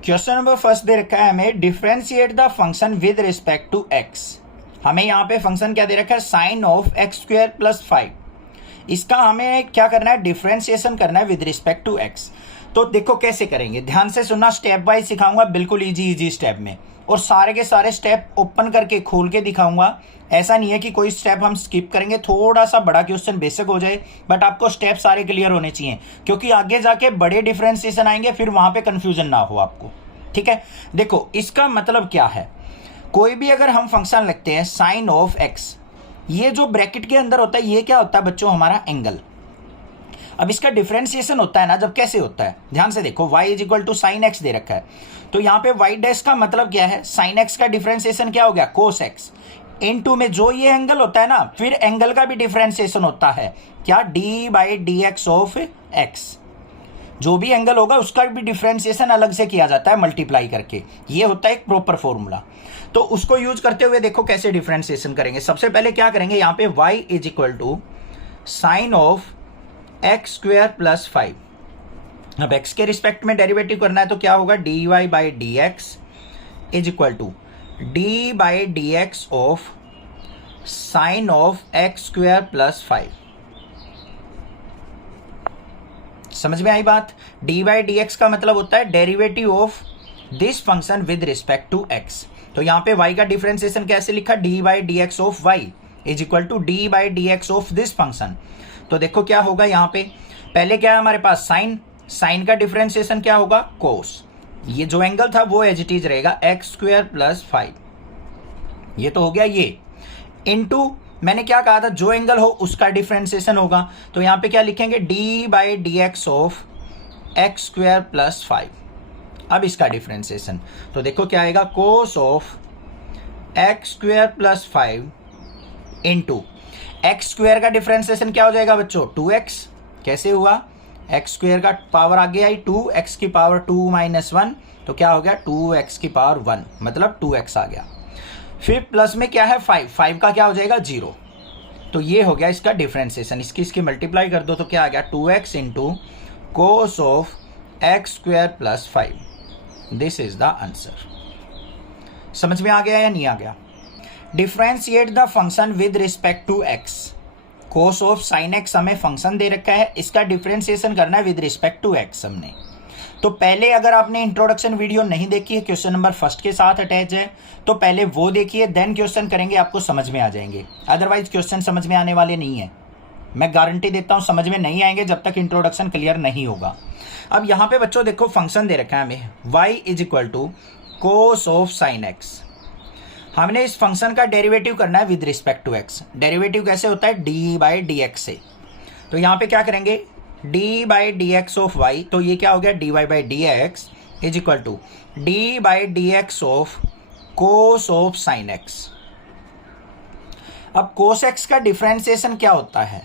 Question number first they रखा है हमें, differentiate the function with respect to X. हमें यहाँ पे फंक्शन क्या दे रखा है, sine of X square plus 5। इसका हमें क्या करना है, डिफरेंशिएशन करना है विद रिस्पेक्ट टू एक्स। तो देखो कैसे करेंगे, ध्यान से सुनना, स्टेप वाइज सिखाऊंगा, बिल्कुल इजी स्टेप में, और सारे के सारे स्टेप ओपन करके खोल के दिखाऊंगा। ऐसा नहीं है कि कोई स्टेप हम स्किप करेंगे, थोड़ा सा बड़ा क्वेश्चन बेसिक हो जाए, बट आपको स्टेप सारे क्लियर होने चाहिए, क्योंकि आगे जाके बड़े डिफरेंशिएशन आएंगे, फिर वहां पे कंफ्यूजन ना हो आपको। ठीक है, देखो इसका मतलब क्या है, कोई भी अगर हम फंक्शन लिखते हैं साइन ऑफ एक्स, ये जो ब्रैकेट के अंदर होता है ये क्या होता है बच्चों, हमारा एंगल। अब इसका डिफरेंशिएशन होता है ना, जब कैसे होता है, ध्यान से देखो, y is equal to sine x दे रखा है, तो यहाँ पे y डैश का मतलब क्या है, साइन एक्स का डिफरेंशिएशन क्या हो गया, कोस एक्स। इनटू में जो ये एंगल होता है ना, फिर एंगल का भी डिफरेंशिएशन होता है क्या, d by D x of x. जो भी एंगल होगा उसका भी डिफरेंशिएशन अलग से किया जाता है मल्टीप्लाई करके, ये होता है एक प्रॉपर फॉर्मूला। तो उसको यूज करते हुए देखो कैसे डिफरेंशिएशन करेंगे। सबसे पहले क्या करेंगे, यहाँ पे y is equal to sine of X square plus 5। अब x के रिस्पेक्ट में डेरिवेटिव करना है तो क्या होगा, dy by D x is equal to D by D x of sine of X square plus 5। समझ में आई बात। डी बाई डी एक्स का मतलब होता है derivative of this function with respect to X. तो यहाँ पे y का डिफरेंशिएशन कैसे लिखा, D by D x of Y is equal to D by D x of this function. तो देखो क्या होगा, यहाँ पे पहले क्या है हमारे पास, साइन, साइन का डिफरेंशिएशन क्या होगा, कोस। ये जो एंगल था वो एज इट इज रहेगा एक्स स्क्वायर प्लस 5, ये तो हो गया ये, इनटू मैंने क्या कहा था, जो एंगल हो उसका डिफरेंशिएशन होगा। तो यहाँ पे क्या लिखेंगे, d by D x of X square plus 5। अब इसका डिफरेंशिएशन तो देखो क्या आएगा, कोस of X square plus 5 into x square का डिफरेंशिएशन क्या हो जाएगा बच्चों, 2x। कैसे हुआ, एक्स स्क्वायर का पावर आगे आई 2, एक्स की पावर 2 माइनस 1, तो क्या हो गया 2x की पावर 1, मतलब 2x आ गया। फिर प्लस में क्या है 5, 5 का क्या हो जाएगा 0। तो ये हो गया इसका डिफरेंशिएशन, इसकी मल्टीप्लाई कर दो तो क्या आ गया, 2x into cos of X square plus 5। This is the answer. समझ में आ गया या नहीं आ गया। Differentiate the function with respect to X. Cos of sine X हमें फंक्शन दे रखा है, इसका डिफरेंशिएशन करना है विद रिस्पेक्ट टू एक्स हमने। तो पहले अगर आपने इंट्रोडक्शन वीडियो नहीं देखी है, क्वेश्चन नंबर फर्स्ट के साथ अटैच है, तो पहले वो देखिए, देन क्वेश्चन करेंगे, आपको समझ में आ जाएंगे। अदरवाइज क्वेश्चन समझ में आने वाले नहीं है, मैं गारंटी देता हूं समझ में नहीं आएंगे जब तक इंट्रोडक्शन क्लियर नहीं होगा। अब यहाँ पे बच्चों देखो फंक्शन दे रखा है हमें, y is equal to cos of sine X. हमने इस फंक्शन का डेरिवेटिव करना है with respect to X. Derivative कैसे होता है, डी बाई डी एक्स से। तो यहाँ पे क्या करेंगे, D by D x of Y, तो ये क्या हो गया, D Y by D x is equal to D by D x of cos of sine X. अब कोस एक्स का डिफरेंशिएशन क्या होता है,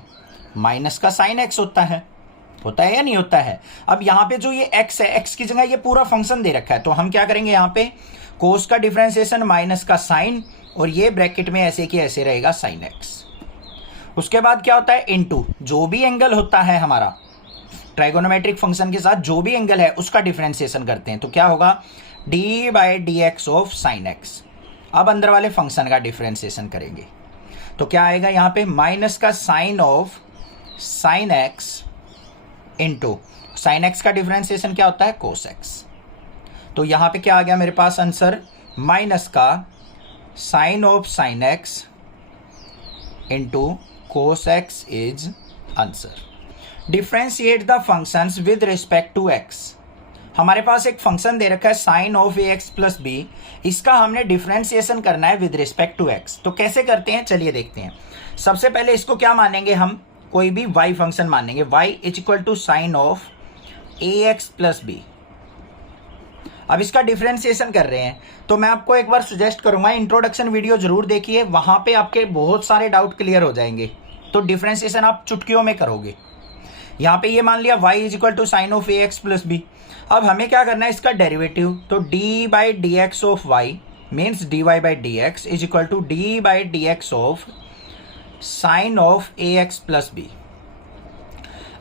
माइनस का साइन एक्स होता है या नहीं होता है। अब यहाँ पे जो ये x है, x की जगह ये पूरा फंक्शन दे रखा है, तो हम क्या करेंगे, यहाँ पे कोस का डिफरेंशिएशन माइनस का साइन, और ये ब्रैकेट में ऐसे कि ऐसे रहेगा साइन एक्स। उसके बाद क्या होता है, इनटू जो भी एंगल होता है हमारा ट्राइगोनोमेट्रिक फंक्शन के साथ, जो भी एंगल है उसका डिफरेंशिएशन करते हैं, तो क्या होगा, D by D x of sine X. अब अंदर वाले फंक्शन का डिफरेंशिएशन करेंगे तो क्या आएगा, यहाँ पे माइनस का sine of sine x into sine X का डिफरेंशिएशन क्या होता है, कोस एक्स। तो यहां पे क्या आ गया मेरे पास आंसर, माइनस का sine of sine x into cos x is answer. Differentiate the functions with respect to x. हमारे पास एक फंक्शन दे रखा है sine of a x plus b, इसका हमने डिफरेंशिएशन करना है विद रिस्पेक्ट टू एक्स। तो कैसे करते हैं, चलिए देखते हैं। सबसे पहले इसको क्या मानेंगे हम, कोई भी y फंक्शन मानेंगे, y is equal to sine of a x plus b. अब इसका डिफरेंशिएशन कर रहे हैं, तो मैं आपको एक बार सजेस्ट करूंगा इंट्रोडक्शन वीडियो जरूर देखिए, वहां पे आपके बहुत सारे डाउट क्लियर हो जाएंगे। तो डिफरेंशिएशन आप चुटकियों में करोगे। यहाँ पे ये मान लिया y is equal to sine of a x plus b. अब हमें क्या करना है, इसका डेरिवेटिव, तो d by D x of y means d Y by D x is equal to D by D x of sine of a x plus b.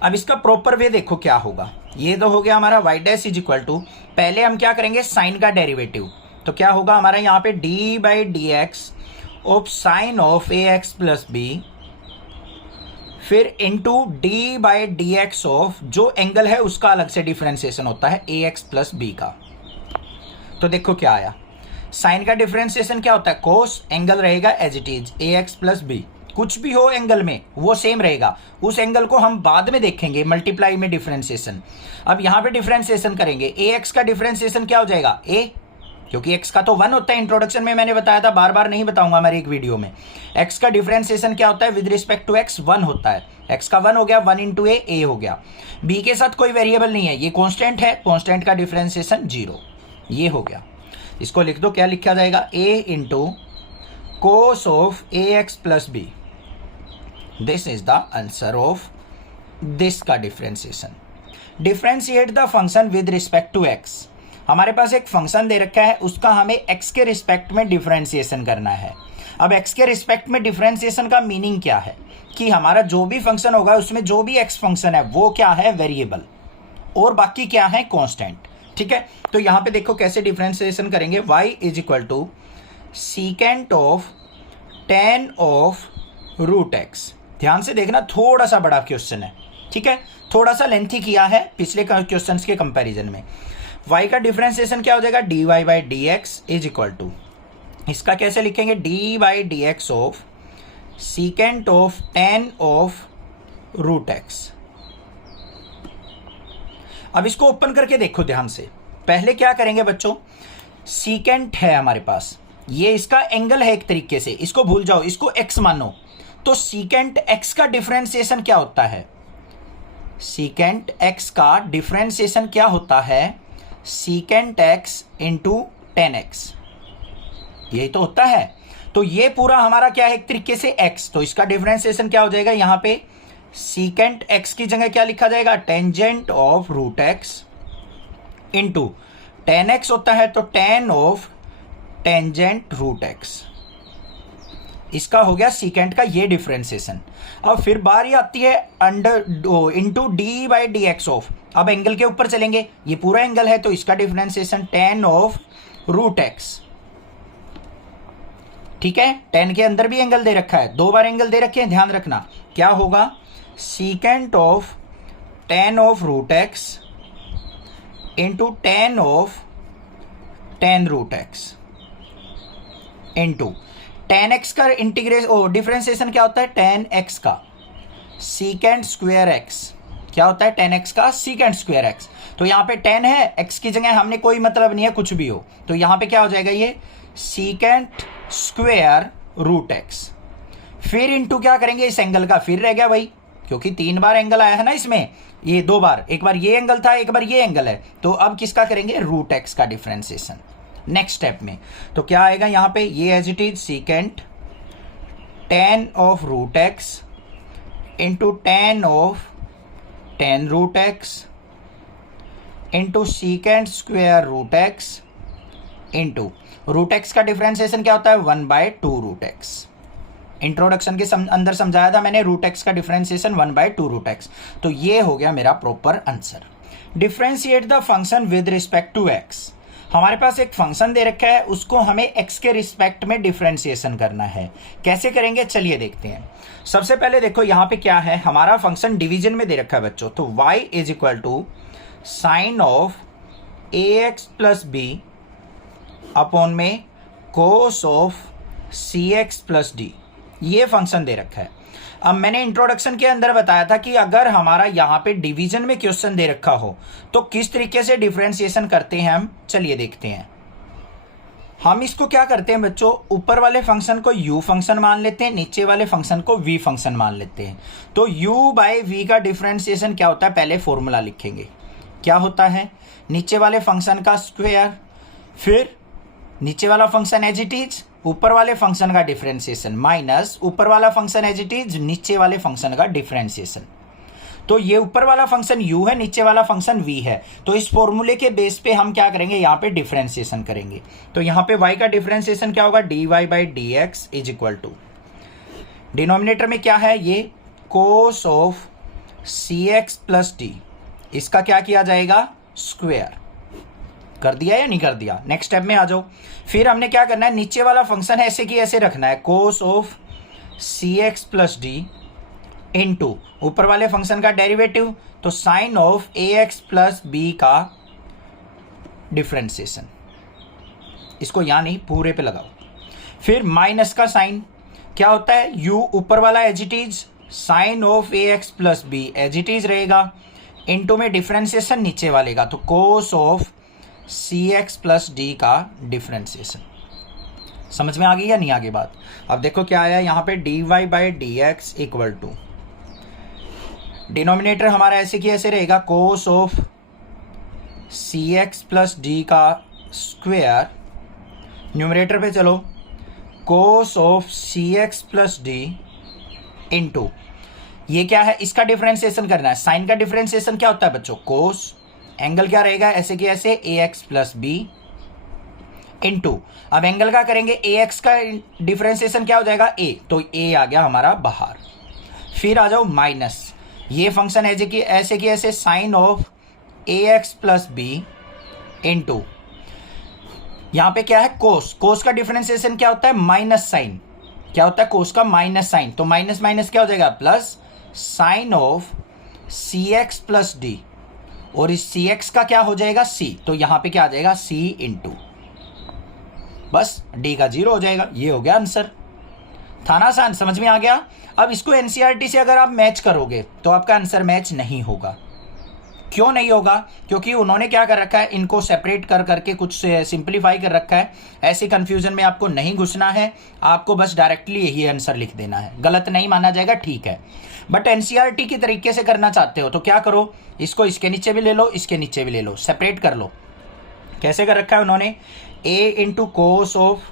अब इसका proper way देखो क्या होगा, ये तो हो गया हमारा y dash is equal to, पहले हम क्या करेंगे साइन का डेरिवेटिव, तो क्या होगा हमारा यहाँ पे d by D x of sine of a x plus b, फिर into d by D x of जो एंगल है उसका अलग से डिफ्रेंसिएशन होता है ए एक्स प्लस बी का। तो देखो क्या आया, साइन का डिफ्रेंसिएशन क्या होता है कोस, एंगल रहेगा as it is a x plus b, कुछ भी हो एंगल में वो सेम रहेगा, उस एंगल को हम बाद में देखेंगे मल्टीप्लाई में डिफ्रेंसिएशन। अब यहाँ पे डिफ्रेंसिएशन करेंगे, ए एक्स का डिफ्रेंसिएशन क्या हो जाएगा ए, क्योंकि एक्स का तो 1 होता है, इंट्रोडक्शन में मैंने बताया था, बार बार नहीं बताऊंगा हमारी एक वीडियो में। एक्स का डिफ्रेंसिएशन क्या होता है विद रिस्पेक्ट टू एक्स 1 होता है, एक्स का 1 हो गया, 1 इंटू ए हो गया, बी के साथ कोई वेरिएबल नहीं है, ये कॉन्स्टेंट है, कॉन्स्टेंट का डिफ्रेंसिएशन 0, ये हो गया। इसको लिख दो, क्या लिखा जाएगा a into cos of a x plus b, this is the answer of this का differentiation. Differentiate the function with respect to x, हमारे पास एक फंक्शन दे रखा है, उसका हमें x के रिस्पेक्ट में डिफरेंशिएशन करना है। अब x के रिस्पेक्ट में डिफरेंशिएशन का मीनिंग क्या है कि हमारा जो भी फंक्शन होगा उसमें जो भी x फंक्शन है वो क्या है वेरिएबल, और बाकी क्या है कांस्टेंट, ठीक है। तो यहाँ पे देखो कैसे डिफरेंशिएशन करेंगे, y is equal to secant of tan of root x. ध्यान से देखना, थोड़ा सा बड़ा क्वेश्चन है, ठीक है, थोड़ा सा लेंथी किया है पिछले क्वेश्चन के कंपेरिजन में। y का डिफरेंशिएशन क्या हो जाएगा d Y by D x is equal to, इसका कैसे लिखेंगे d by D x of secant of tan of root x. अब इसको ओपन करके देखो ध्यान से, पहले क्या करेंगे बच्चों, सीकेंट है हमारे पास, ये इसका एंगल है एक तरीके से, इसको भूल जाओ, इसको x मानो, तो सीकेंट x का डिफरेंशिएशन क्या होता है, सीकेंट x का डिफरेंशिएशन क्या होता है secant x into tan x, यही तो होता है। तो ये पूरा हमारा क्या है एक तरीके से x, तो इसका डिफरेंशिएशन क्या हो जाएगा यहाँ पे सीकेंट x की जगह क्या लिखा जाएगा tangent of root x into tan x होता है तो tan of tangent root x, इसका हो गया सीकेंट का ये डिफरेंशिएशन। अब फिर बारी आती है under into d by D x of, अब एंगल के ऊपर चलेंगे, ये पूरा एंगल है तो इसका differentiation tan of root x, ठीक है, टेन के अंदर भी एंगल दे रखा है, 2 बार एंगल दे रखे हैं, ध्यान रखना क्या होगा secant of tan of root x into tan of tan root x into tan x का इंटीग्रेशन डिफरेंशिएशन क्या होता है टेन एक्स का सीकेंट स्क्वायर एक्स, क्या होता है टेन एक्स का सीकेंट स्क्वायर एक्स, तो यहाँ पे 10 है, एक्स की जगह हमने कोई मतलब नहीं है कुछ भी हो, तो यहाँ पे क्या हो जाएगा ये सीकेंट स्क्वायर रूट एक्स, फिर इंटू क्या करेंगे इस एंगल का, फिर रह गया भाई, क्योंकि 3 बार एंगल आया है ना इसमें, ये 2 बार, एक बार ये एंगल था एक बार ये एंगल है, तो अब किसका करेंगे रूट एक्स का डिफरेंशिएशन नेक्स्ट स्टेप में। तो क्या आएगा यहाँ पे ये as it is secant tan of root x into tan of tan root x into secant square root x into root x का डिफरेंशिएशन क्या होता है 1/2 रूट एक्स। इंट्रोडक्शन के अंदर समझाया था मैंने रूट एक्स का डिफरेंशिएशन 1/2 रूट एक्स, तो ये हो गया मेरा proper answer. Differentiate the function with respect to x, हमारे पास एक फंक्शन दे रखा है, उसको हमें x के रिस्पेक्ट में डिफरेंशिएशन करना है, कैसे करेंगे चलिए देखते हैं। सबसे पहले देखो यहाँ पे क्या है, हमारा फंक्शन डिवीजन में दे रखा है बच्चों, तो y is equal to sine of ax plus b upon में cos of cx plus d, ये फंक्शन दे रखा है। अब मैंने इंट्रोडक्शन के अंदर बताया था कि अगर हमारा यहाँ पे डिवीजन में क्वेश्चन दे रखा हो तो किस तरीके से डिफरेंशिएशन करते हैं हम, चलिए देखते हैं। हम इसको क्या करते हैं बच्चों, ऊपर वाले फंक्शन को u फंक्शन मान लेते हैं, नीचे वाले फंक्शन को v फंक्शन मान लेते हैं। तो u बाई v का डिफरेंशिएशन क्या होता है, पहले फॉर्मूला लिखेंगे, क्या होता है नीचे वाले फंक्शन का स्क्वायर, फिर नीचे वाला फंक्शन एज इट इज ऊपर वाले फंक्शन का डिफरेंशिएशन माइनस ऊपर वाला फंक्शन एज इट इज नीचे वाले फंक्शन का डिफरेंशिएशन। तो ये ऊपर वाला फंक्शन u है, नीचे वाला फंक्शन v है, तो इस फॉर्मूले के बेस पे हम क्या करेंगे यहाँ पे डिफरेंशिएशन करेंगे। तो यहाँ पे y का डिफरेंशिएशन क्या होगा dy by D x is equal to, denominator में क्या है ये cos of cx plus d इसका क्या किया जाएगा, स्क्वायर। कर दिया या नहीं कर दिया। नेक्स्ट स्टेप में आ जाओ। फिर हमने क्या करना है, नीचे वाला फंक्शन ऐसे की ऐसे रखना है, cos of c x plus d into ऊपर वाले फंक्शन का डेरिवेटिव, तो sine of a x plus b का डिफरेंशिएशन। इसको यहां नहीं, पूरे पे लगाओ। फिर माइनस का साइन क्या होता है, यू ऊपर वाला as it is, sine of a x plus b as it is रहेगा, इंटू में डिफरेंशिएशन नीचे वाले का, तो cos of c x plus d का डिफरेंशिएशन। समझ में आ गई या नहीं आगे बात। अब देखो क्या आया यहाँ पे, d Y by D x equal to, denominator हमारा ऐसे की ऐसे रहेगा, cos of c x plus d का स्क्वेयर, न्यूमरेटर पे चलो, cos of c x plus d into, ये क्या है, इसका डिफरेंशिएशन करना है। साइन का डिफरेंशिएशन क्या होता है बच्चों, कोस, एंगल क्या रहेगा, ऐसे की ऐसे ए एक्स प्लस बी इंटू, अब एंगल का करेंगे, ए एक्स का डिफरेंशिएशन क्या हो जाएगा, ए, तो ए आ गया हमारा बाहर। फिर आ जाओ माइनस, ये फंक्शन ऐसे की ऐसे sine of a x plus b into, यहां पे क्या है, कोस, कोस का डिफरेंशिएशन क्या होता है, माइनस साइन, क्या होता है कोस का माइनस साइन, तो माइनस माइनस क्या हो जाएगा plus, sine of c x plus d, और इस सी एक्स का क्या हो जाएगा सी, तो यहां पे क्या आ जाएगा सी इंटू, बस डी का 0 हो जाएगा। ये हो गया आंसर। था ना आसान, समझ में आ गया। अब इसको एनसीईआरटी से अगर आप मैच करोगे तो आपका आंसर मैच नहीं होगा। क्यों नहीं होगा, क्योंकि उन्होंने क्या कर रखा है, इनको सेपरेट कर करके कुछ सिंपलीफाई कर रखा है। ऐसी कंफ्यूजन में आपको नहीं घुसना है, आपको बस डायरेक्टली यही आंसर लिख देना है। गलत नहीं माना जाएगा, ठीक है, बट एनसीईआरटी की तरीके से करना चाहते हो तो क्या करो, इसको इसके नीचे भी ले लो, इसके नीचे भी ले लो, सेपरेट कर लो। कैसे कर रखा है उन्होंने, a into cos of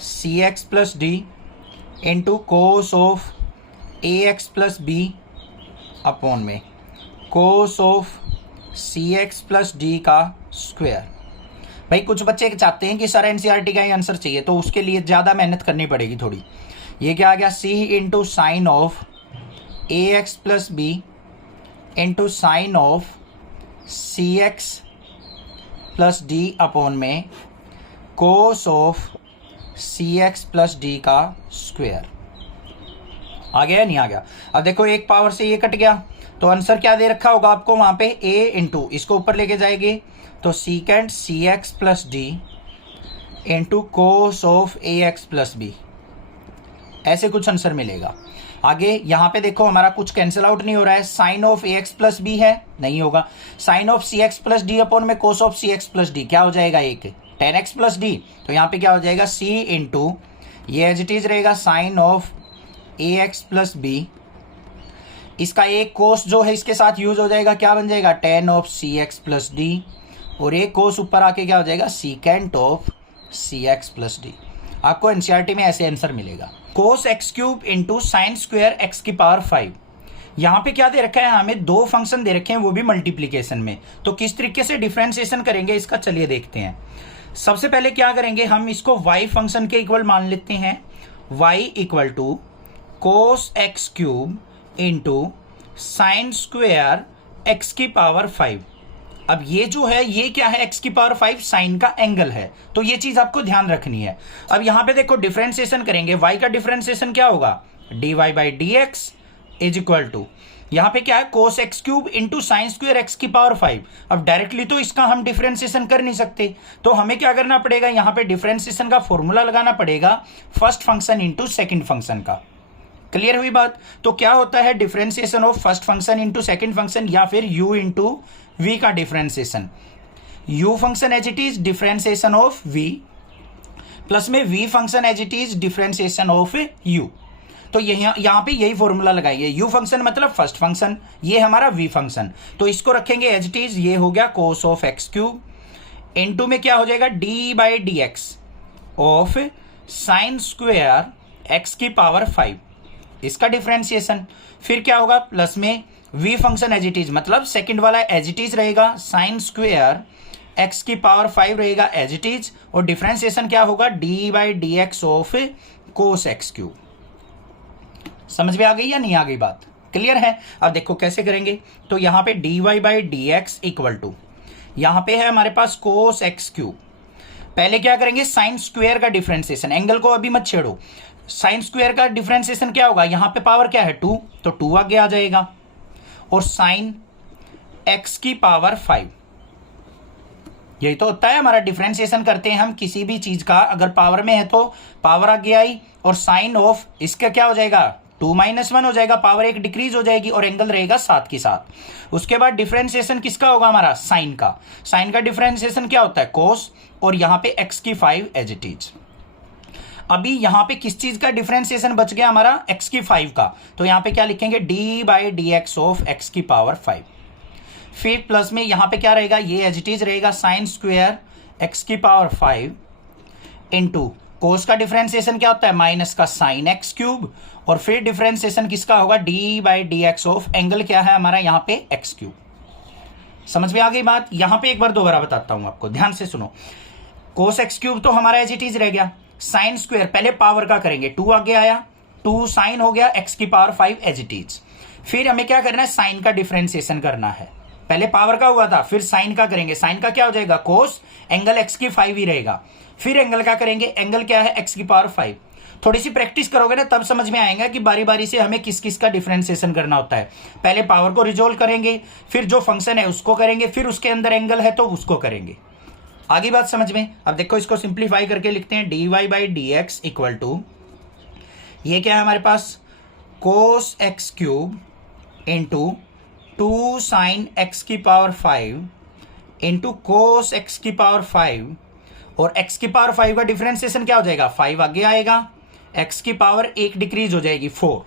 c x plus d into cos of a x plus b upon में cos of c x plus d का स्क्वायर। भाई कुछ बच्चे चाहते हैं कि सर एनसीईआरटी का ही आंसर चाहिए, तो उसके लिए ज़्यादा मेहनत करनी पड़ेगी थोड़ी। ये क्या आ गया, c into sine of a x plus b into sine of c x plus d upon में cos of c x plus d का स्क्वायर। आ गया या नहीं आ गया। अब देखो एक पावर से ये कट गया, तो आंसर क्या दे रखा होगा आपको वहां पे, a इंटू, इसको ऊपर लेके जाएंगे तो secant c x plus d into cos of a x plus b, ऐसे कुछ आंसर मिलेगा। आगे यहाँ पे देखो हमारा कुछ कैंसिल आउट नहीं हो रहा है, sine of a x plus b है, नहीं होगा, sine of c x plus d upon में cos of c x plus d क्या हो जाएगा, एक टेन एक्स प्लस डी, तो यहाँ पे क्या हो जाएगा सी इंटू, ये एज इट इज रहेगा sine of a x plus b, इसका एक कोस जो है इसके साथ यूज हो जाएगा, क्या बन जाएगा tan of c x plus d, और एक कोस ऊपर आके क्या हो जाएगा secant of c x plus d. आपको एनसीईआरटी में ऐसे आंसर मिलेगा, cos x cube into sine square x की पावर 5। यहाँ पे क्या दे रखा है, हमें दो फंक्शन दे रखे हैं, वो भी मल्टीप्लीकेशन में, तो किस तरीके से डिफरेंशिएशन करेंगे इसका चलिए देखते हैं। सबसे पहले क्या करेंगे, हम इसको y फंक्शन के इक्वल मान लेते हैं, y equal to cos x cube into sine square x की पावर 5। अब ये जो है ये क्या है, x की पावर 5 साइन का एंगल है, तो ये चीज आपको ध्यान रखनी है। अब यहां पे देखो डिफरेंशिएशन करेंगे, y का डिफरेंशिएशन क्या होगा, d Y by D x is equal to, यहां पे क्या है cos x cube into sine square x की पावर 5। अब डायरेक्टली तो इसका हम डिफरेंशिएशन कर नहीं सकते, तो हमें क्या करना पड़ेगा, यहां पे डिफरेंशिएशन का फॉर्मूला लगाना पड़ेगा first function into second function का। क्लियर हुई बात। तो क्या होता है differentiation of first function into second function, या फिर u इंटू वी का differentiation, u function as it is differentiation of v plus में v function as it is differentiation of u। तो यहां पे यही फॉर्मूला लगाइए, u फंक्शन मतलब फर्स्ट फंक्शन, ये हमारा v फंक्शन, तो इसको रखेंगे एज इट इज, ये हो गया cos of x cube into में क्या हो जाएगा d by D x of sine square x की पावर 5, इसका डिफरेंशिएशन। फिर क्या होगा प्लस में v function as it is, मतलब सेकंड वाला एज इट इज रहेगा, साइन स्क्वायर x की पावर 5 रहेगा एज इट इज, और डिफरेंशिएशन क्या होगा d by D x of cos x cube. समझ में आ गई या नहीं आ गई बात, क्लियर है। अब देखो कैसे करेंगे, तो यहाँ पे dy by D x equal to, यहाँ पे है हमारे पास कोस एक्स क्यूब। पहले क्या करेंगे, साइन स्क्वायर का डिफरेंशिएशन, एंगल को अभी मत छेड़ो, साइन स्क्वायर का डिफरेंशिएशन क्या होगा, यहाँ पे पावर क्या है 2, तो 2 आगे आ जाएगा, और साइन एक्स की पावर 5, यही तो होता है हमारा डिफरेंशिएशन करते हैं हम किसी भी चीज का, अगर पावर में है तो पावर आगे आई, और साइन ऑफ इसका क्या हो जाएगा 2-1 हो जाएगा, पावर एक डिक्रीज हो जाएगी और एंगल रहेगा साथ के साथ। उसके बाद डिफरेंशिएशन किसका होगा हमारा, साइन का। साइन का डिफरेंशिएशन क्या होता है कोस, और यहाँ पे एक्स की 5 एज इट इज। अभी यहाँ पे किस चीज का डिफरेंशिएशन बच गया हमारा, एक्स की 5 का, तो यहाँ पे क्या लिखेंगे d by D x of x की पावर 5। फिर प्लस में यहाँ पे क्या रहेगा, ये एज इट इज रहेगा साइन स्क्वायर एक्स की पावर 5 इंटू कोस का डिफरेंशिएशन क्या होता है माइनस का साइन एक्स क्यूब, और फिर डिफरेंशिएशन किसका होगा D by D x of angle क्या है हमारा यहाँ पे एक्स क्यूब। समझ में आ गई बात। यहाँ पे एक बार दोबारा बताता हूं आपको, ध्यान से सुनो। कोस एक्स क्यूब तो हमारा एज इट इज रह गया, साइन स्क्वायर पहले पावर का करेंगे, 2 आगे आया, 2 साइन हो गया एक्स की पावर 5 एज इट इज। फिर हमें क्या करना है, साइन का डिफरेंशिएशन करना है, पहले पावर का हुआ था फिर साइन का करेंगे, साइन का क्या हो जाएगा कोस, एंगल एक्स की 5 ही रहेगा। फिर एंगल का करेंगे, एंगल क्या है एक्स की पावर 5। थोड़ी सी प्रैक्टिस करोगे ना तब समझ में आएगा कि बारी बारी से हमें किस किस का डिफरेंशिएशन करना होता है। पहले पावर को रिजोल्व करेंगे, फिर जो फंक्शन है उसको करेंगे, फिर उसके अंदर एंगल है तो उसको करेंगे। आगे बात समझ में। अब देखो इसको सिंप्लीफाई करके लिखते हैं d Y by D x equal to, ये क्या है हमारे पास cos x cube into 2 sine x की पावर 5 इंटू कोस एक्स की पावर 5, और एक्स की पावर 5 का डिफरेंशिएशन क्या हो जाएगा 5 आगे आएगा, एक्स की पावर 1 डिक्रीज हो जाएगी 4।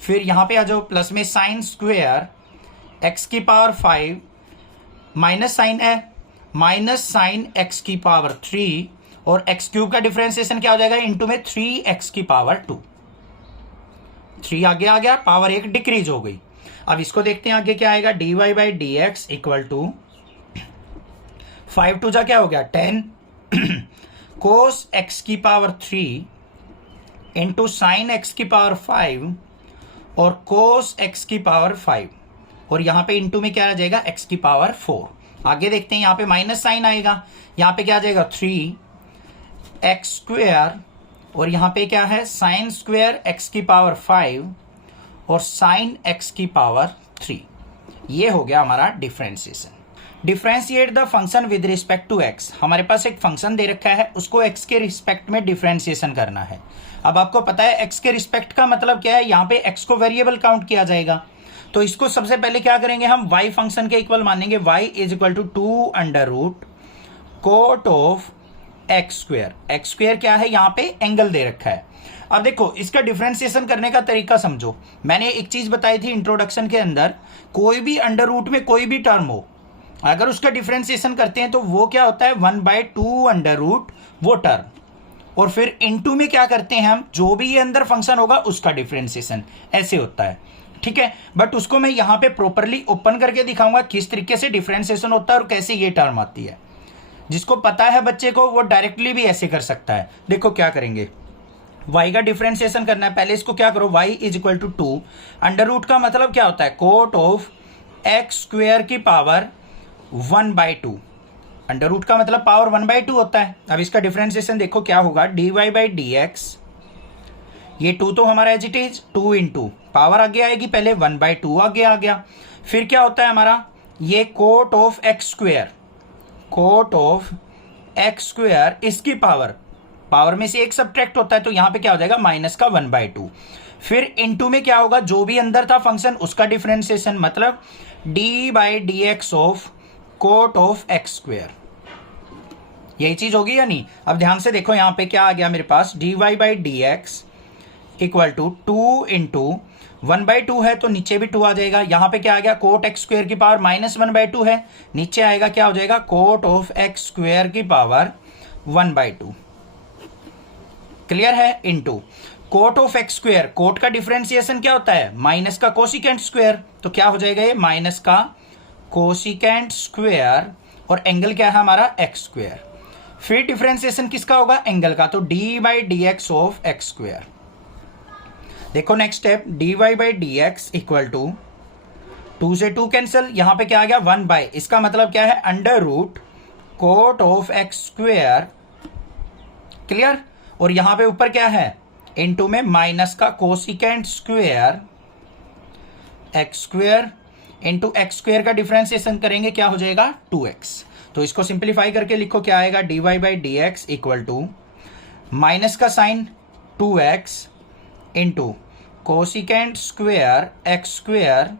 फिर यहां पे आ जाओ प्लस में साइन स्क्वायर एक्स की पावर 5 माइनस साइन है माइनस साइन एक्स की पावर 3, और एक्स क्यूब का डिफरेंशिएशन क्या हो जाएगा इंटू में 3 एक्स की पावर 2, 3 आगे आ गया, पावर 1 डिक्रीज हो गई। अब इसको देखते हैं आगे क्या आएगा, d Y by D x equal to 5 टू जा क्या हो गया 10 कोस एक्स की पावर 3 इंटू साइन एक्स की पावर 5 और कोस एक्स की पावर 5, और यहां पे इंटू में क्या आ जाएगा एक्स की पावर 4। आगे देखते हैं यहां पे माइनस साइन आएगा, यहां पे क्या आ जाएगा 3 एक्स स्क्वेयर, और यहां पे क्या है साइन स्क्वेयर एक्स की पावर 5 और साइन एक्स की पावर 3। ये हो गया हमारा differentiation. Differentiate the function with respect to x, हमारे पास एक फंक्शन दे रखा है उसको एक्स के रिस्पेक्ट में डिफरेंशिएशन करना है। अब आपको पता है एक्स के रिस्पेक्ट का मतलब क्या है, यहाँ पे एक्स को वेरिएबल काउंट किया जाएगा, तो इसको सबसे पहले क्या करेंगे हम वाई फंक्शन के इक्वल मानेंगे, y is equal to 2 under root cot of x square. X square क्या है, यहाँ पे एंगल दे रखा है। अब देखो इसका डिफरेंशिएशन करने का तरीका समझो, मैंने एक चीज बताई थी इंट्रोडक्शन के अंदर, कोई भी अंडर रूट में कोई भी टर्म हो अगर उसका डिफरेंशिएशन करते हैं तो वो क्या होता है 1/2 अंडर रूट वो टर्म, और फिर इनटू में क्या करते हैं हम, जो भी ये अंदर फंक्शन होगा उसका डिफरेंशिएशन, ऐसे होता है। ठीक है, बट उसको मैं यहाँ पे प्रॉपरली ओपन करके दिखाऊंगा किस तरीके से डिफरेंशिएशन होता है और कैसे ये टर्म आती है। जिसको पता है बच्चे को वो डायरेक्टली भी ऐसे कर सकता है। देखो क्या करेंगे, y का डिफरेंशिएशन करना है, पहले इसको क्या करो y is equal to 2 under root का मतलब क्या होता है कोट ऑफ एक्स स्क्वेयर की पावर 1/2, अंडर रूट का मतलब पावर 1/2 होता है। अब इसका डिफरेंशिएशन देखो क्या होगा, d Y by D x, ये 2 तो हमारा as it is 2 into power आगे आएगी, पहले 1/2 आगे आ गया, फिर क्या होता है हमारा ये cot of x square, cot of x square इसकी पावर में से एक सब्ट्रैक्ट होता है तो यहां पे क्या हो जाएगा माइनस का 1/2, फिर इनटू में क्या होगा जो भी अंदर था फंक्शन उसका डिफरेंशिएशन, मतलब d by D x of cot of x square. यही चीज होगी या नहीं। अब ध्यान से देखो यहां पे क्या आ गया मेरे पास, d Y by D x equal to 2 into 1/2 है तो नीचे भी 2 आ जाएगा, यहां पे क्या आ गया कोट एक्स स्क्वेयर की पावर माइनस 1/2 है, नीचे आएगा क्या हो जाएगा कोट ऑफ एक्स स्क्वेयर की पावर 1/2। क्लियर है, into cot of x square, cot का डिफरेंशिएशन क्या होता है माइनस का कोसिकेंट स्क्वेयर, तो क्या हो जाएगा ये माइनस का कोसिकेंट स्क्वेयर, और एंगल क्या है हमारा एक्स स्क्वेयर। फिर डिफरेंशिएशन किसका होगा एंगल का, तो d by D x of x square. देखो next step, dy by D x equal to 2 से 2 कैंसिल, यहां पे क्या आ गया 1 बाय, इसका मतलब क्या है under root cot of x square, clear. और यहां पे ऊपर क्या है इनटू में माइनस का cosecant square x square into x square का डिफरेंशिएशन करेंगे क्या हो जाएगा 2x। तो इसको सिंप्लीफाई करके लिखो क्या आएगा dy by D x equal to minus का sine 2x into cosecant square x square,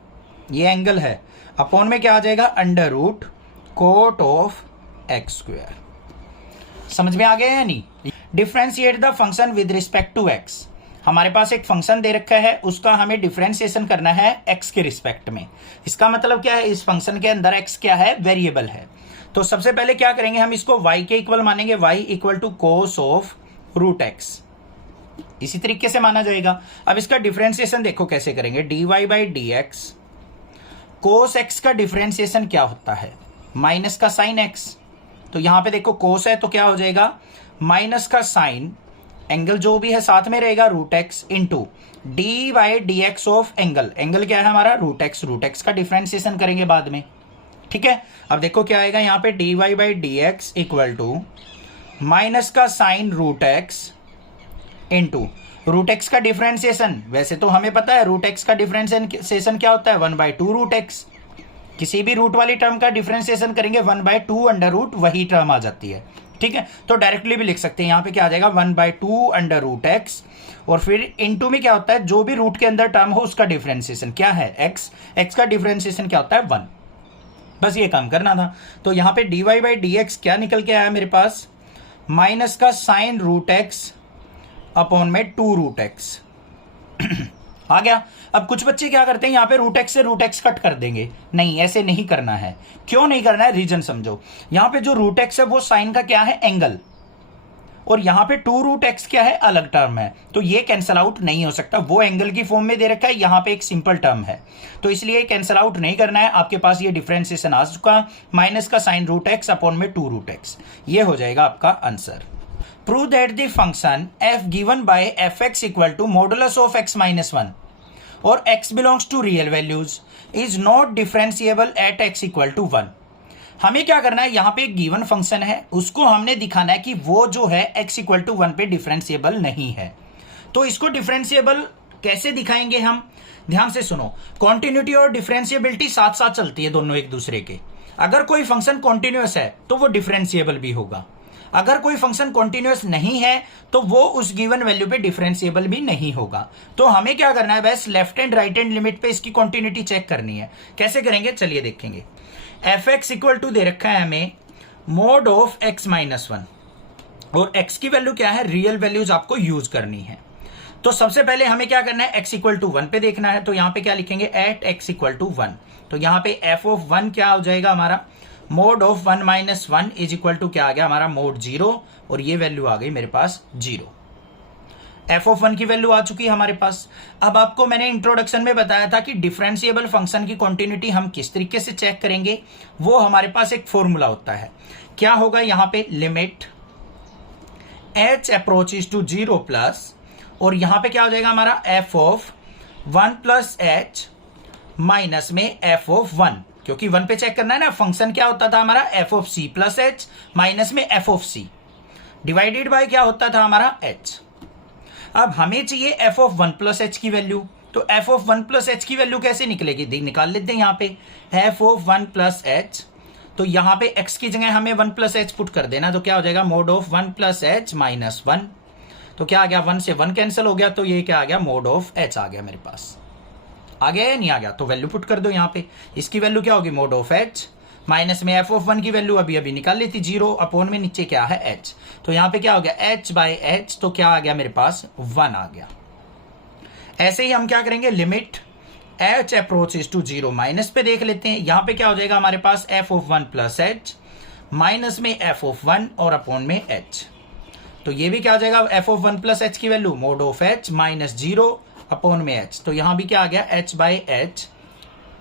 ये एंगल है, अपॉन में क्या आ जाएगा under root cot of x square. समझ में आ गया या नहीं। Differentiate the function with respect to x, हमारे पास एक फंक्शन दे रखा है, उसका हमें डिफरेंशिएशन करना है x के रिस्पेक्ट में। इसका मतलब क्या है, इस फंक्शन के अंदर x क्या है, वेरिएबल है। तो सबसे पहले क्या करेंगे, हम इसको y के इक्वल मानेंगे, y equal to cos of root x, इसी तरीके से माना जाएगा। अब इसका डिफरेंशिएशन देखो कैसे करेंगे, dy by D x, cos x का डिफरेंशिएशन क्या होता है, माइनस का साइन x। तो यहां पे देखो कोस है तो क्या हो जाएगा माइनस का साइन, एंगल जो भी है साथ में रहेगा root x into d by D x of angle, angle क्या है हमारा रूट एक्स का डिफरेंशिएशन करेंगे बाद में, ठीक है। अब देखो क्या आएगा यहाँ पे d Y by D x equal to minus का sine root x into root x का डिफरेंशिएशन, वैसे तो हमें पता है रूट एक्स का डिफरेंशिएशन क्या होता है 1/2 रूट एक्स, किसी भी रूट वाली टर्म का डिफरेंशिएशन करेंगे 1/2 अंडर रूट वही टर्म आ जाती है, ठीक है। तो डायरेक्टली भी लिख सकते हैं, यहां पे क्या आ जाएगा 1/2 अंडर रूट एक्स, और फिर इनटू में क्या होता है जो भी रूट के अंदर टर्म हो उसका डिफरेंशिएशन क्या है एक्स का डिफरेंशिएशन क्या होता है 1, बस ये काम करना था। तो यहां पे dy बाई डी एक्स क्या निकल के आया मेरे पास, माइनस का साइन रूट एक्स अपॉन में 2 रूट एक्स आ गया। अब कुछ बच्चे क्या करते हैं यहाँ पे रूट एक्स से रूट एक्स कट कर देंगे, नहीं ऐसे नहीं करना है। क्यों नहीं करना है, रीजन समझो। यहाँ पे जो रूट एक्स है वो साइन का क्या है एंगल, और यहाँ पे 2 रूट एक्स क्या है अलग टर्म है, तो ये कैंसल आउट नहीं हो सकता, वो एंगल की फॉर्म में दे रखा है, यहाँ पे एक सिंपल टर्म है, तो इसलिए कैंसल आउट नहीं करना है। आपके पास ये डिफरेंशिएशन आ चुका, माइनस का साइन रूट एक्स अपॉन में 2 रूट एक्स, ये हो जाएगा आपका answer. Prove that the function f given by fx equal to modulus of x minus 1 और x belongs to real values is not differentiable at x equal to 1। हमें क्या करना है, यहाँ पे एक गिवन फंक्शन है, उसको हमने दिखाना है कि वो जो है x इक्वल टू 1 पे डिफरेंशिएबल नहीं है। तो इसको डिफरेंशिएबल कैसे दिखाएंगे हम, ध्यान से सुनो। कॉन्टिन्यूटी और डिफरेंशिएबिलिटी साथ साथ चलती है दोनों एक दूसरे के। अगर कोई फंक्शन कॉन्टिन्यूअस है तो वो डिफरेंशिएबल भी होगा, अगर कोई फंक्शन कॉन्टिन्यूअस नहीं है तो वो उस गिवन वैल्यू पे डिफरेंशिएबल भी नहीं होगा। तो हमें क्या करना है, बस left hand right hand limit पे इसकी कॉन्टिन्यूटी चेक करनी है। कैसे करेंगे चलिए देखेंगे। एफ एक्स इक्वल टू दे रखा है हमें मोड ऑफ एक्स माइनस 1, और एक्स की वैल्यू क्या है, रियल वैल्यूज आपको यूज करनी है। तो सबसे पहले हमें क्या करना है, एक्स इक्वल टू 1 पे देखना है। तो यहां पे क्या लिखेंगे, एट एक्स इक्वल टू 1। तो यहां पे एफ ऑफ 1 क्या हो जाएगा हमारा, mod of 1 minus 1 is equal to क्या आ गया हमारा मोड 0, और ये वैल्यू आ गई मेरे पास 0। एफ ऑफ 1 की वैल्यू आ चुकी है हमारे पास। अब आपको मैंने इंट्रोडक्शन में बताया था कि डिफरेंशिएबल फंक्शन की कॉन्टिन्यूटी हम किस तरीके से चेक करेंगे, वो हमारे पास एक फॉर्मूला होता है। क्या होगा यहाँ पे, limit h approaches to 0 plus, और यहां पे क्या हो जाएगा हमारा f of 1 plus h minus में एफ ऑफ 1, क्योंकि 1 पे चेक करना है ना। फंक्शन क्या होता था हमारा, f of c plus h minus में f of c divided by क्या होता था हमारा एच। अब हमें चाहिए एफ ऑफ 1 प्लस एच की वैल्यू, तो एफ ऑफ 1 प्लस एच की वैल्यू कैसे निकलेगी, निकाल लेते हैं यहाँ पे एफ ऑफ 1 प्लस एच। तो यहाँ पे x की जगह हमें 1 प्लस एच पुट कर देना, तो क्या हो जाएगा mode of 1 plus h minus 1। तो क्या आ गया, 1 से 1 कैंसिल हो गया, तो ये क्या आ गया, मोड ऑफ एच आ गया मेरे पास। आ गया या नहीं आ गया, तो वैल्यू पुट कर दो यहाँ पे। इसकी वैल्यू क्या होगी, मोड ऑफ एच माइनस में एफ ऑफ 1 की वैल्यू अभी अभी निकाल लेती 0, अपॉन में नीचे क्या है h। तो यहाँ पे क्या हो गया h बाई एच, तो क्या आ गया मेरे पास 1 आ गया। ऐसे ही हम क्या करेंगे, limit h approaches to 0 minus पे देख लेते हैं। यहाँ पे क्या हो जाएगा हमारे पास f of 1 plus h minus में एफ ऑफ 1 और अपॉन में h। तो ये भी क्या हो जाएगा, एफ ऑफ 1 प्लस एच की value mode of h minus 0 upon में h। तो यहां भी क्या आ गया, h बाई एच,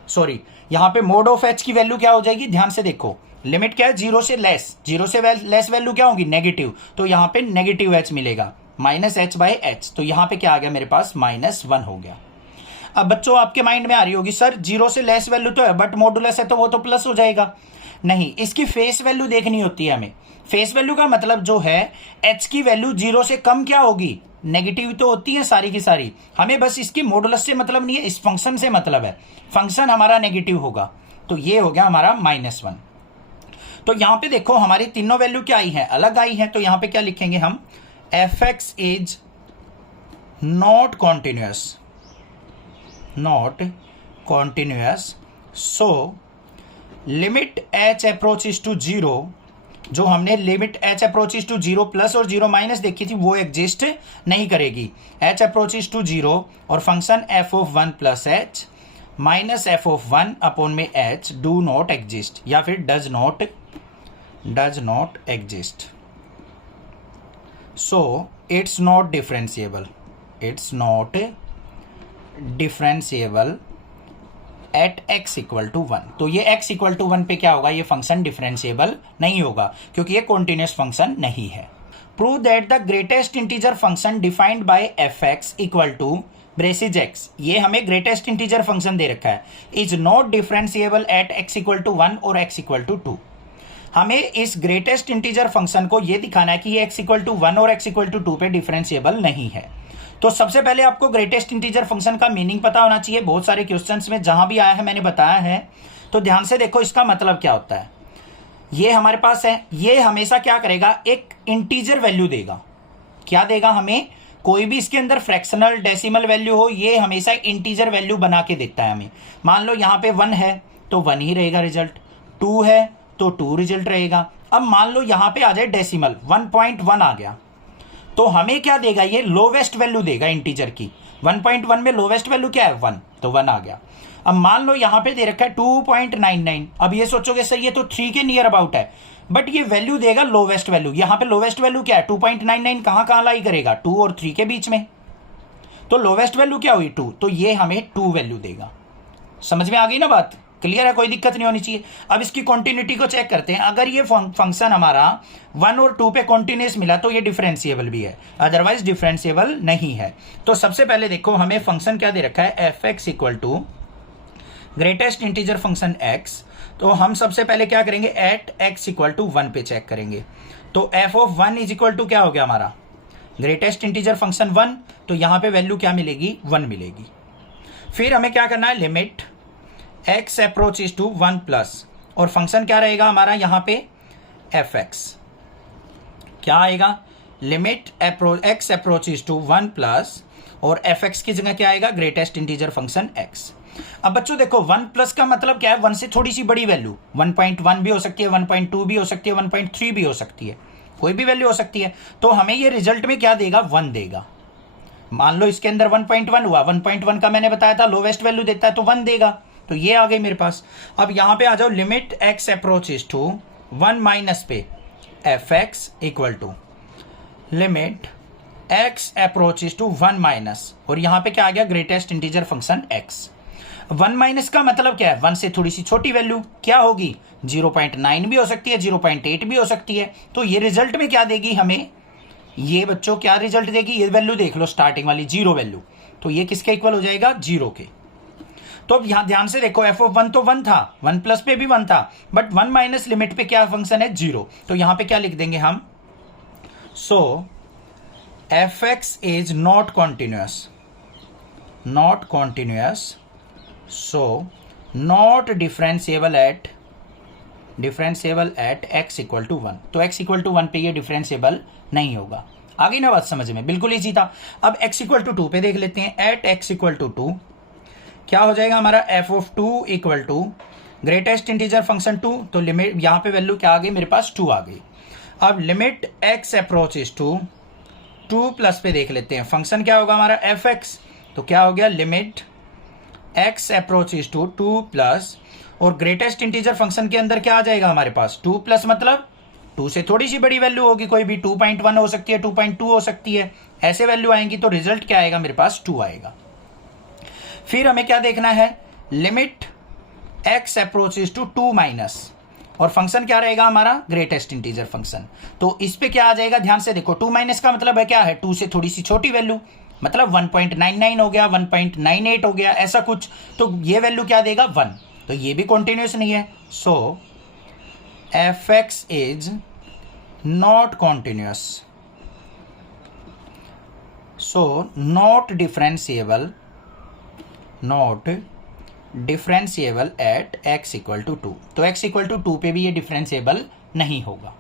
सॉरी यहां पे मोड ऑफ h की वैल्यू क्या हो जाएगी, ध्यान से देखो। लिमिट क्या है, 0 से लेस, 0 से लेस वैल्यू क्या होगी, नेगेटिव, तो यहां पे नेगेटिव h मिलेगा। माइनस एच बाई एच, तो यहाँ पे क्या आ गया मेरे पास -1 हो गया। अब बच्चों आपके माइंड में आ रही होगी सर 0 से लेस वैल्यू तो है बट मॉडुलस है तो वो तो प्लस हो जाएगा। नहीं, इसकी फेस वैल्यू देखनी होती है हमें। फेस वैल्यू का मतलब जो है h की वैल्यू 0 से कम क्या होगी, नेगेटिव तो होती है सारी की सारी। हमें बस इसकी मॉडुलस से मतलब नहीं है, इस फंक्शन से मतलब है। फंक्शन हमारा नेगेटिव होगा, तो ये हो गया हमारा -1। तो यहां पे देखो हमारी तीनों वैल्यू क्या आई है, अलग आई है। तो यहां पे क्या लिखेंगे हम, fx is not continuous, not continuous, so limit h approaches to 0, जो हमने limit h approaches to 0 plus और 0 माइनस देखी थी वो एग्जिस्ट नहीं करेगी। h अप्रोचेस टू 0 और function f of 1 plus h minus f of 1 upon में h डू नॉट एग्जिस्ट, या फिर does not exist. So it's not differentiable, it's not differentiable at x equal to 1। तो ये x equal to 1 पे क्या होगा, ये फंक्शन डिफरेंशिएबल नहीं होगा क्योंकि ये कॉन्टिन्यूअस फंक्शन नहीं है। Prove that the greatest integer function defined by fx equal to braces x, ये हमें ग्रेटेस्ट इंटीजर फंक्शन दे रखा है, is not differentiable at x equal to 1 और x इक्वल टू 2। हमें इस ग्रेटेस्ट इंटीजर फंक्शन को ये दिखाना है कि ये x इक्वल टू 1 और x इक्वल टू 2 पे डिफरेंशिएबल नहीं है। तो सबसे पहले आपको ग्रेटेस्ट इंटीजर फंक्शन का मीनिंग पता होना चाहिए। बहुत सारे क्वेश्चंस में जहां भी आया है मैंने बताया है, तो ध्यान से देखो इसका मतलब क्या होता है। ये हमारे पास है, ये हमेशा क्या करेगा, एक इंटीजर वैल्यू देगा। क्या देगा हमें, कोई भी इसके अंदर फ्रैक्शनल डेसिमल वैल्यू हो, ये हमेशा इंटीजर वैल्यू बना के देता है हमें। मान लो यहाँ पे 1 है तो 1 ही रहेगा रिजल्ट, 2 है तो 2 रिजल्ट रहेगा। अब मान लो यहाँ पे आ जाए डेसिमल 1.1 आ गया, तो हमें क्या देगा, ये लोवेस्ट वैल्यू देगा इंटीजर की। 1.1 में लोवेस्ट वैल्यू क्या है, 1, तो 1 आ गया। अब मान लो यहां पे दे रखा है 2.99, अब ये सोचोगे सर ये तो 3 के नियर अबाउट है, बट ये वैल्यू देगा लोवेस्ट वैल्यू। यहां पे लोवेस्ट वैल्यू क्या है, 2.99 कहां लाई करेगा, 2 और 3 के बीच में, तो लोवेस्ट वैल्यू क्या हुई 2, तो ये हमें 2 वैल्यू देगा। समझ में आ गई ना बात, क्लियर है, कोई दिक्कत नहीं होनी चाहिए। अब इसकी कॉन्टिन्यूटी को चेक करते हैं। अगर ये फंक्शन हमारा 1 और 2 पे कॉन्टिन्यूअस मिला तो ये डिफरेंशिएबल भी है, अदरवाइज डिफरेंशिएबल नहीं है। तो सबसे पहले देखो हमें फंक्शन क्या दे रखा है, f x equal to greatest integer function x। तो हम सबसे पहले क्या करेंगे, एट x इक्वल टू 1 पे चेक करेंगे। तो f of 1 is equal to क्या हो गया हमारा, ग्रेटेस्ट इंटीजर फंक्शन 1, तो यहां पे वैल्यू क्या मिलेगी, 1 मिलेगी। फिर हमें क्या करना है, limit x approaches to 1 plus, और फंक्शन क्या रहेगा हमारा यहां पे fx, क्या आएगा, limit x approaches to 1 plus, और fx की जगह क्या आएगा, ग्रेटेस्ट इंटीजर फंक्शन x। अब बच्चों देखो 1 प्लस का मतलब क्या है, 1 से थोड़ी सी बड़ी वैल्यू, 1.1 भी हो सकती है, 1.2 भी हो सकती है, 1.3 भी हो सकती है, कोई भी वैल्यू हो सकती है। तो हमें ये रिजल्ट में क्या देगा, 1 देगा। मान लो इसके अंदर 1.1 हुआ, 1.1 का मैंने बताया था लोवेस्ट वैल्यू देता है तो 1 देगा, तो ये आ गई मेरे पास। अब यहां पे आ जाओ, limit x approaches to 1 minus पे fx equal to limit x approaches to 1 minus, और यहां पे क्या आ गया, greatest integer function x। 1 minus का मतलब क्या है, 1 से थोड़ी सी छोटी वैल्यू क्या होगी, 0.9 भी हो सकती है, 0.8 भी हो सकती है। तो ये रिजल्ट में क्या देगी हमें, ये बच्चों क्या रिजल्ट देगी, ये वैल्यू देख लो स्टार्टिंग वाली 0 वैल्यू, तो ये किसके इक्वल हो जाएगा, 0 के। तो अब यहां ध्यान से देखो, एफ ऑफ 1 तो 1 था, 1 प्लस पे भी 1 था, बट 1 माइनस लिमिट पे क्या फंक्शन है, 0। तो यहां पे क्या लिख देंगे हम, so f x is not continuous, not continuous, so not differentiable at x equal to 1। तो x इक्वल टू 1 पे ये डिफरेंशिएबल नहीं होगा। आगे ना बात समझ में, बिल्कुल इजी था। अब x इक्वल टू 2 पे देख लेते हैं, एट x इक्वल टू 2 क्या हो जाएगा हमारा, f of 2 equal to greatest integer function 2, तो लिमिट यहां पे वैल्यू क्या आ गई मेरे पास, 2 आ गई। अब limit x approaches to 2 plus पे देख लेते हैं, फंक्शन क्या होगा हमारा fx, तो क्या हो गया, limit x approaches to 2 plus, और ग्रेटेस्ट इंटीजर फंक्शन के अंदर क्या आ जाएगा हमारे पास, 2 प्लस मतलब 2 से थोड़ी सी बड़ी वैल्यू होगी, कोई भी 2.1 हो सकती है, 2.2 हो सकती है, ऐसे वैल्यू आएंगी, तो रिजल्ट क्या आएगा मेरे पास, 2 आएगा। फिर हमें क्या देखना है, limit x approaches to 2 minus, और फंक्शन क्या रहेगा हमारा, ग्रेटेस्ट इंटीजर फंक्शन। तो इस पे क्या आ जाएगा, ध्यान से देखो, 2 माइनस का मतलब है क्या है, 2 से थोड़ी सी छोटी वैल्यू, मतलब 1.99 हो गया, 1.98 हो गया, ऐसा कुछ। तो ये वैल्यू क्या देगा, 1। तो ये भी कॉन्टिन्यूस नहीं है। So f x is not continuous, so not differentiable at x equal to 2। तो x इक्वल टू 2 पे भी ये डिफरेंशिएबल नहीं होगा।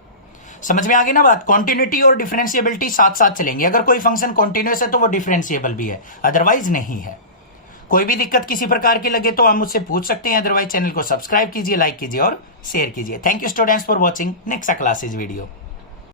समझ में आ गई ना बात। कॉन्टिन्यूटी और डिफरेंशिएबिलिटी साथ साथ चलेंगे। अगर कोई फंक्शन कॉन्टिन्यूस है तो वो डिफरेंशिएबल भी है, अदरवाइज नहीं है। कोई भी दिक्कत किसी प्रकार की लगे तो आप मुझसे पूछ सकते हैं, अदरवाइज चैनल को सब्सक्राइब कीजिए, लाइक कीजिए और शेयर कीजिए। Thank you students for watching next classes video.